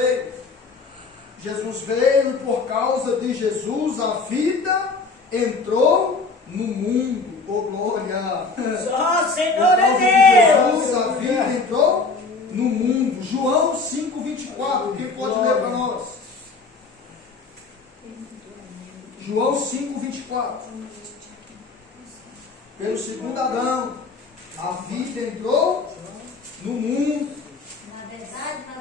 veio. Jesus veio e por causa de Jesus a vida entrou no mundo. Oh, glória! Só Senhor Por causa de é Deus. Jesus a vida entrou no mundo. João 5,24. Quem pode ler para nós? João 5,24. Pelo segundo Adão, a vida entrou no mundo. Na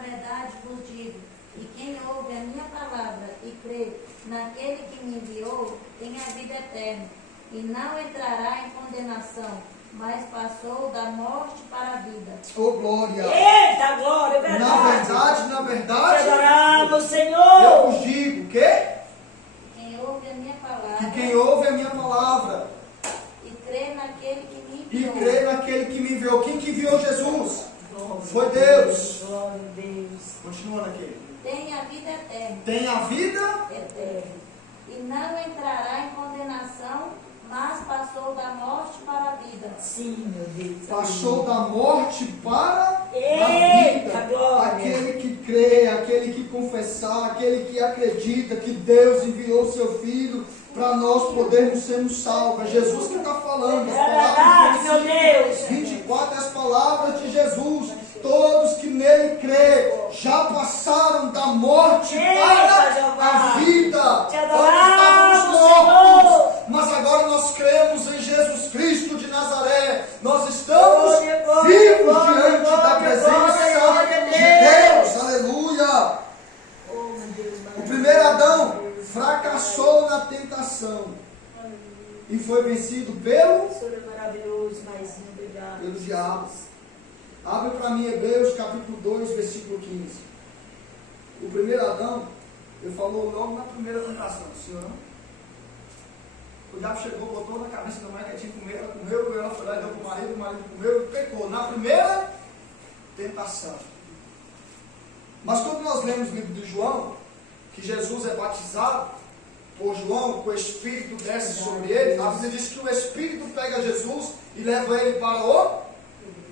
verdade vos digo, e quem ouve a minha palavra e crê naquele que me enviou, tem a vida eterna, e não entrará em condenação, mas passou da morte para a vida. Oh, glória! Eita, glória, é verdade. Na Te verdade, adoramos, eu Senhor. vos digo que Quem ouve a minha palavra quem ouve a minha palavra e crê naquele que me e enviou, crê naquele que me enviou. Quem que enviou Jesus? Foi Deus. Glória a Deus. Continuando aqui. tem a vida eterna. Tem a vida, Eterna. E não entrará em condenação, mas passou da morte para a vida. Sim, meu Deus. passou da morte para a Eita, vida. glória. Aquele que crê, aquele que confessar, aquele que acredita que Deus enviou seu Filho para nós podermos sermos salvos. É Jesus que está falando. As É verdade, meu Deus. 24 as palavras de Jesus. Todos que nele crê já passaram da morte Eita, para Jeová. a vida. Te Nós adoramos, estávamos mortos, Senhor. mas agora nós cremos em Jesus Cristo de Nazaré. Nós estamos Glória, glória, vivos glória, diante da glória, presença glória de a Deus. Deus. Aleluia. Oh, meu Deus, O primeiro Adão fracassou na tentação e foi vencido pelo O Senhor é maravilhoso, Paizinho, obrigado. pelo diabo. Abre para mim Hebreus capítulo 2, versículo 15. O primeiro Adão, ele falou logo na primeira tentação, senhor não? O diabo chegou, botou na cabeça da mãe que tinha que comer, ela comeu, ela foi lá e deu para o marido comeu e pecou. Na primeira tentação. Mas quando nós lemos o livro de João, que Jesus é batizado por João, que o Espírito desce sobre ele, a Bíblia diz que o Espírito pega Jesus e leva ele para o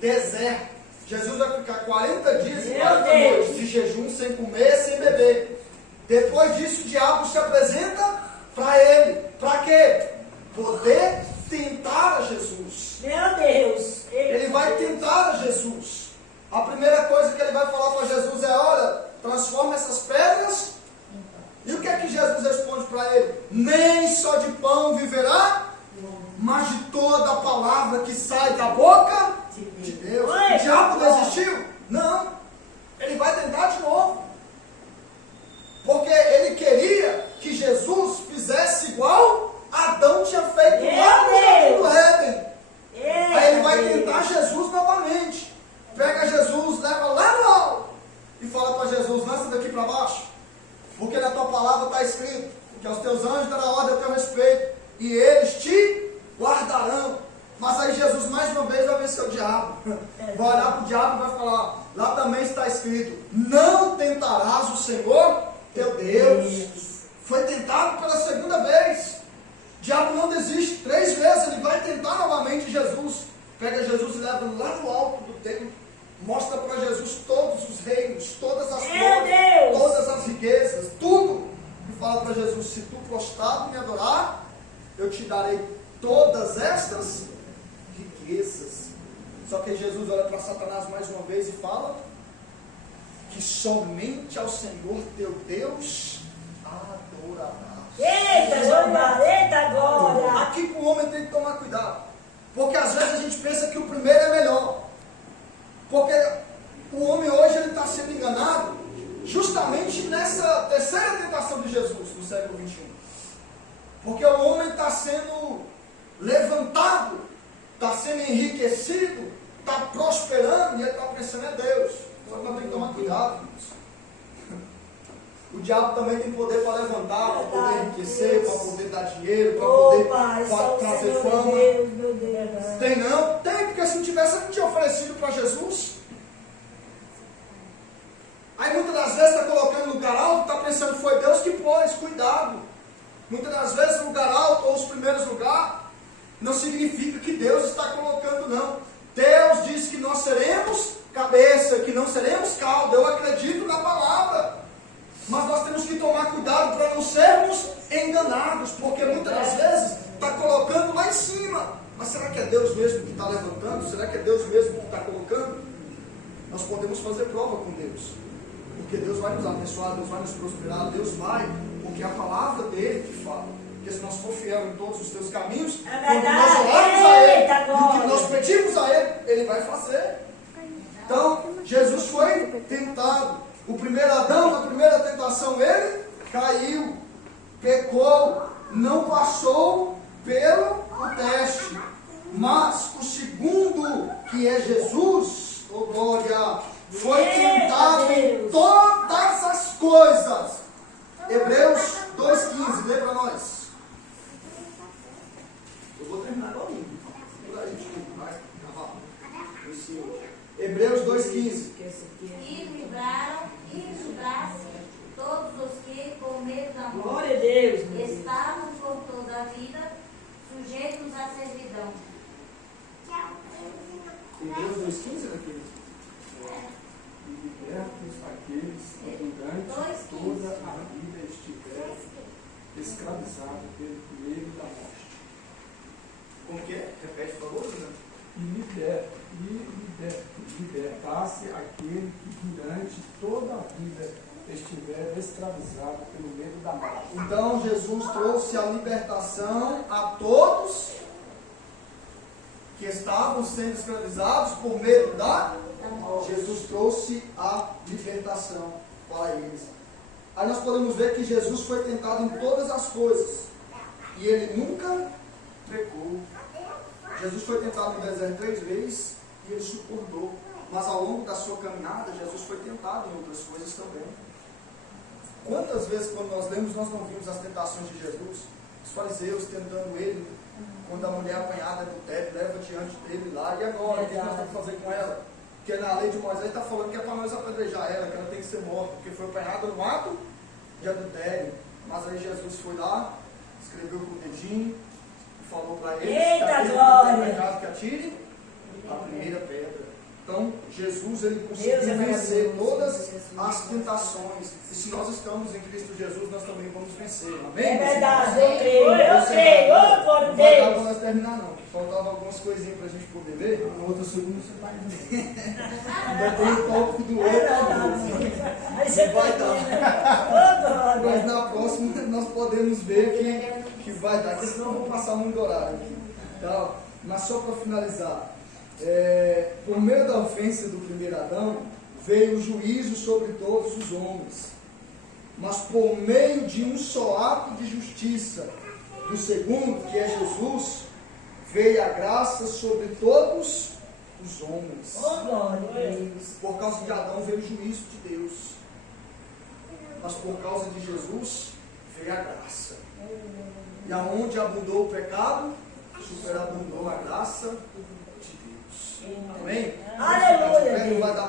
deserto. Jesus vai ficar 40 dias e Meu 40 Deus. noites de jejum, sem comer, sem beber. Depois disso, o diabo se apresenta para ele. Para quê? Poder tentar a Jesus. Meu Deus. Ele vai tentar a Jesus. A primeira coisa que ele vai falar para Jesus é: olha, transforma essas pedras. E o que é que Jesus responde para ele? Nem só de pão viverá, mas de toda a palavra que sai da boca de Deus. O diabo desistiu? Não. Ele vai tentar de novo. Porque ele queria que Jesus fizesse igual Adão tinha feito lá no jardim do Éden. Aí ele vai tentar Jesus novamente. Pega Jesus, leva lá no alto e fala para Jesus: lança daqui para baixo, porque na tua palavra está escrito que aos teus anjos dará ordem a teu respeito e eles te guardarão. Mas aí Jesus mais uma vez vai vencer o diabo. Vai olhar para o diabo e vai falar: lá também está escrito: não tentarás o Senhor teu Deus. Foi tentado pela segunda vez. O diabo não desiste. 3 vezes ele vai tentar novamente Jesus. Pega Jesus e leva lá no alto do templo. Mostra para Jesus todos os reinos, todas as glórias, todas as riquezas, tudo. E fala para Jesus: se tu prostrado me adorar, eu te darei todas estas riquezas. Só que Jesus olha para Satanás mais uma vez e fala que somente ao Senhor teu Deus adorarás. Eita, Jeová, eita, glória. Aqui com o homem tem que tomar cuidado, porque às vezes a gente pensa que o primeiro é melhor. Porque o homem hoje ele está sendo enganado justamente nessa terceira tentação de Jesus no século XXI. Porque o homem está sendo levantado, está sendo enriquecido, está prosperando e ele está pensando é Deus. Então nós temos que tomar cuidado, irmãos. O diabo também tem poder para levantar, para poder enriquecer, para poder dar dinheiro, para poder trazer fama. Meu Deus. Tem não? Tem, porque se não tivesse, ele não tinha oferecido para Jesus. Aí muitas das vezes está colocando no lugar alto, está pensando que foi Deus que pôs, cuidado. Muitas das vezes no lugar alto ou os primeiros lugares, não significa que Deus está colocando, não. Deus diz que nós seremos cabeça, que não seremos cauda. Eu acredito na palavra. Deus mesmo que está levantando? Será que é Deus mesmo que está colocando? Nós podemos fazer prova com Deus. Porque Deus vai nos abençoar, Deus vai nos prosperar, Deus vai, porque é a palavra dele que fala. Porque se nós for fiel em todos os teus caminhos, quando nós orarmos a Ele, e o que nós pedimos a Ele, Ele vai fazer. Então, Jesus foi tentado. O primeiro Adão, na primeira tentação, ele caiu, pecou, não passou pelo teste. Mas o segundo, que é Jesus, oh glória, foi tentado em todas as coisas. Hebreus 2,15, lê para nós. Eu vou terminar agora. Hebreus 2,15. E livraram todos os que, por meio da Glória a Deus, meu Deus. estavam por toda a vida sujeitos à servidão. Hebreus 2,15 aqui. E libertos aqueles que durante toda a vida estiveram escravizados pelo medo da morte. Como que é? Repete, por favor, José. E libertasse aquele que durante toda a vida estiver escravizado pelo medo da morte. Então Jesus trouxe a libertação a todos que estavam sendo escravizados por medo da morte. Jesus trouxe a libertação para eles. Aí nós podemos ver que Jesus foi tentado em todas as coisas e ele nunca pecou. Jesus foi tentado no deserto 3 vezes e ele suportou. Mas ao longo da sua caminhada, Jesus foi tentado em outras coisas também. Quantas vezes, quando nós lemos, nós não vimos as tentações de Jesus? Os fariseus tentando ele, quando a mulher apanhada do teto leva diante dele lá, e agora? O que nós temos que fazer com ela? Porque na lei de Moisés está falando que é para nós apedrejar ela, que ela tem que ser morta, porque foi apanhada no ato de adultério. Mas aí Jesus foi lá, escreveu com o dedinho, falou para eles que aquele que não tem pecado que atire a primeira pedra. Então, Jesus ele conseguiu vencer todas as tentações. E se nós estamos em Cristo Jesus, nós também vamos vencer. Amém? É verdade, eu creio, ô glória a Não vai dar para Deus. nós terminar não, que faltavam algumas coisinhas para a gente poder ver. No outro segundo você vai ver. Ainda tem o tópico do outro. Aí você Vai dar. Ô glória. Mas na próxima nós podemos ver que vai dar, porque senão eu vou passar muito horário aqui. Então, mas só para finalizar, por meio da ofensa do primeiro Adão, veio o juízo sobre todos os homens. Mas por meio de um só ato de justiça do segundo, que é Jesus, veio a graça sobre todos os homens. Ô glória a Deus. Por causa de Adão veio o juízo de Deus. Mas por causa de Jesus veio a graça. E aonde abundou o pecado, superabundou a graça de Deus. Amém? Aleluia, Não vai dar